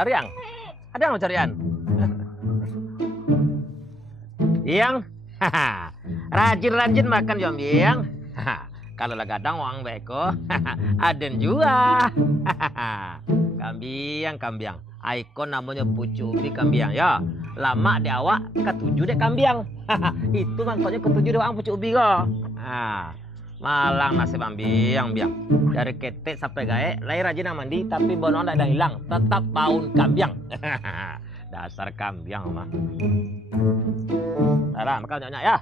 cariang. Ada yang mau carian? Yang rajin-rajin makan Yombiang. Kalau lagadang wang beko, aden juga. Kambiang. Icon namanya pucubi kambiang ya. Lama di awak ketujuh dek kambiang. Itu makanya ketujuh doang pucubi kok. Malang nasib ambiang biang. Dari ketek sampai gae, lahir rajin mandi tapi bono ndak ada hilang, tetap baun kambiang. Dasar kambiang mah. Dah makan nyonya ya.